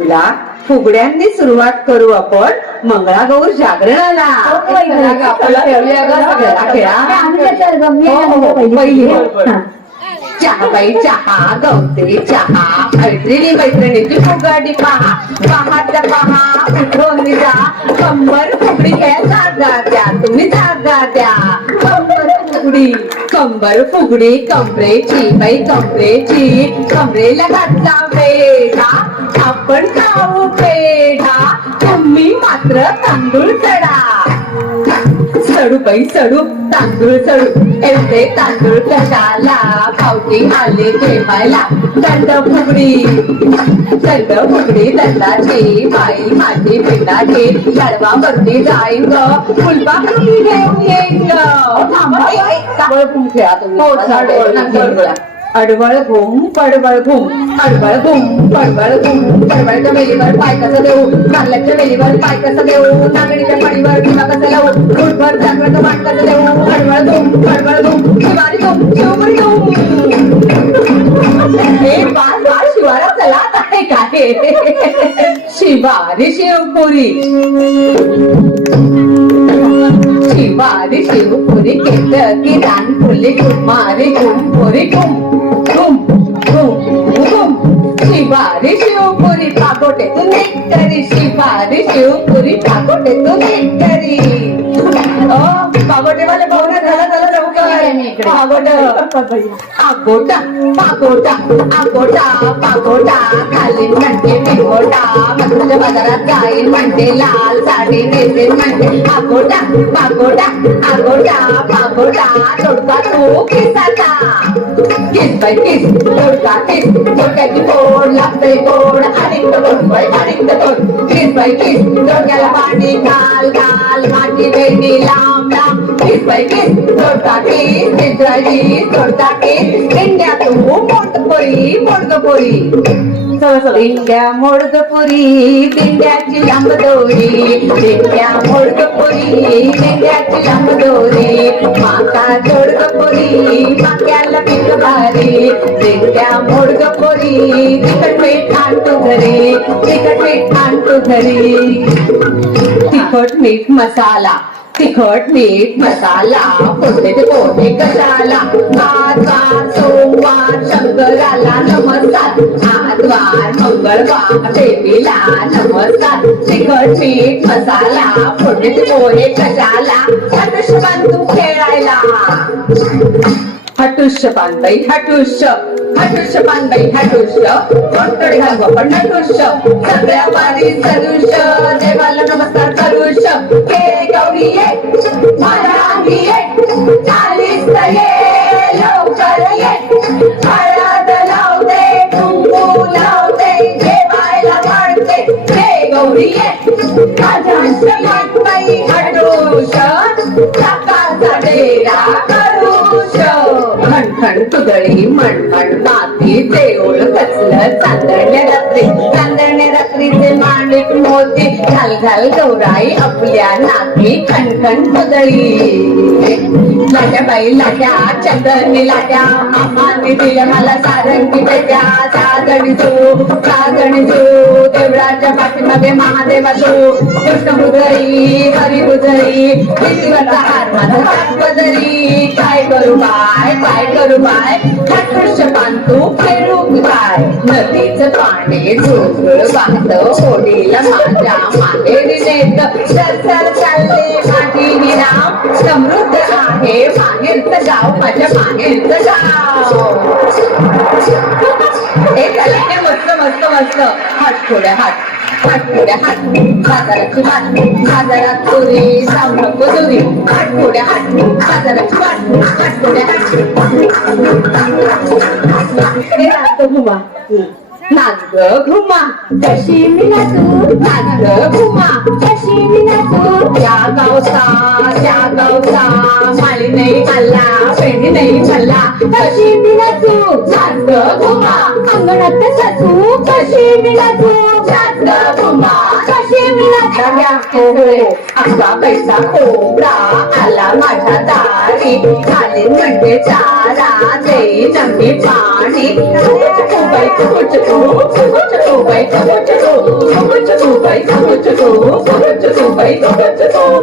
तुला फुगड्यांनी सुरुवात करू आपण. मंगळागौर जागरणाला चला ग, आपल्याला ठेवूया ग सगळ्याला खेळा. हो, हो, हो, पहिली. बोल. चहा बाई चहा गवते चहा. मैत्रिणी मैत्रिणीची फुगाडी पहा. पहाट पहा. उठून जा कंबर फुगडी घ्या जागा द्या. तुम्ही जागा द्या. फुगडी कंबर फुगडी कमरेची बाई कमरेची. कमरेला घातला पेढा आपण खाऊ पेढा. तुम्ही मात्र तांदूळ चढा. सडू बाई सडू. तांदूळ सडू. एवढे तांदूळ कशाला पावटी आले जेवायला. दंड फुगडी. दंड फुगडी दंडाची बाई माझी पिंडाची. गाडवावरती जाईन ग. फुलपाखरी घेऊन येईन ग. थांबा तुम्ही. अडवळ घुम पडवळ घुम अडवळ घुम पडवळ घुम पडवळच्या वेलीवर पाय कसं देऊ? कारल्याच्या वेलीवर पाय कसं देऊ? नागणीच्या पाणीवर किंवा कसं लावू? गुडभर जागरण मान कसं देऊ? अडवळ घुम पडवळ घुम शिवारी घुम शिवपुरी घुम हे पाच बार शिवारा चला आहे काय शिवारी शिवपुरी. शिवारी शिवपुरी केलं की रान फुले कुमारी कुंपुरी कुम సిఫారిషు పూరి పాకొట్టెతు నెక్కరి సిఫారిషు పూరి పాకొట్టెతు నెక్కరి ఓ పాకొట్టే వాళ్ళ బాగున్నా నల్ల నల్ల నవ్వుకోవాలని పాకొట్ట పాకోట పాకోట ఆకోట పాకోట కాలిందంటే పికోట మధుర బదరాత్ కాయిందంటే లాల్ సాడి నేసిందంటే ఆకోట పాకోట ఆకోట పాకోట తొడక తూ కేసా पागोटा तोडका तू किसाचा किस बाय किस तोडका किस डोक्याची फोड इंड्या तू इंड्या मोडगपुरी दिंड्याची लांब दोरी मोडगपुरी दिंड्याची लांब दोरी माता जोडगपुरी माक्याला पिक भारी. दिंड्या मोडगपुरी तिकट मीठ आणतो घरी. तिकट मीठ आणतो घरी. तिखट मीठ मसाला. तिखट मीठ मसाला पोते ते पोते कशाला? आजवार सोमवार शंकराला नमस्कार. आजवार मंगळवार देवीला नमस्कार. तिखट मीठ मसाला पोते ते पोते कशाला? हटुष बांधू खेळायला. हटुष पानबाई हटुष हटुष्य पानबाई हटुष्य कोणकडे घालू आपण हटुष्य सगळ्या पारी सदुष्य देवाला नमस्कार करुष्य के गौरी ये माझ्या अंगी ये चालीस ये लवकर ये. हळद लावते कुंकू लावते देवायला वाढते के गौरी ये माझ्या पानबाई हटुष्य सकाळचा डेरा खणखण तुदळी मणमण माती देऊळ कसलं चांदण्या रात्री. चांदण्या रात्रीचे माणिक मोती घाल घाल गौराई आपल्या नाकी खणखण तुदळी लाट्या बाई लाट्या चंदनी लाट्या आम्हाने दिल्या मला सारंगी पेट्या सागणी तू सागणी तू देवळाच्या पाठीमध्ये महादेवा तू कृष्ण बुधई हरी बुधई कितीवरचा हार माझा हात बदरी. काय करू बाय काय करू बाय? हटुष्य पांतू फेरू काय नदीचं पाणी झुळझुळ वाहत होडीला माझ्या सरसर चालले माझी नाव समृद्ध आहे माहेरचं गाव माझ्या माहेरचं गाव हे त्याला ते मस्त मस्त मस्त हात थोड्या हात हात थोड्या हात बाजाराची बात बाजारात चोरी जाऊ चोरी हात हात बाजाराची हात हात नाच घुमा. कशी मी तू नाच घुमा. कशी मी तू त्या गावचा त्या गावचा. माली नाही खाल्ला पेंडी नाही खाल्ला. कशी मी तू नाच घुमा. अंगणात सासू कशी मी नाचू नाच ग घुमा कशी मी नाचू हो हो असा पैसा खोबरा आला माझ्या दारी आले म्हणजे चारा देई नंबी पाणी चकू बाई चकू चकू चकू चकू बाई चकू चकू चकू चकू बाई चकू चकू चकू चकू बाई चकू चकू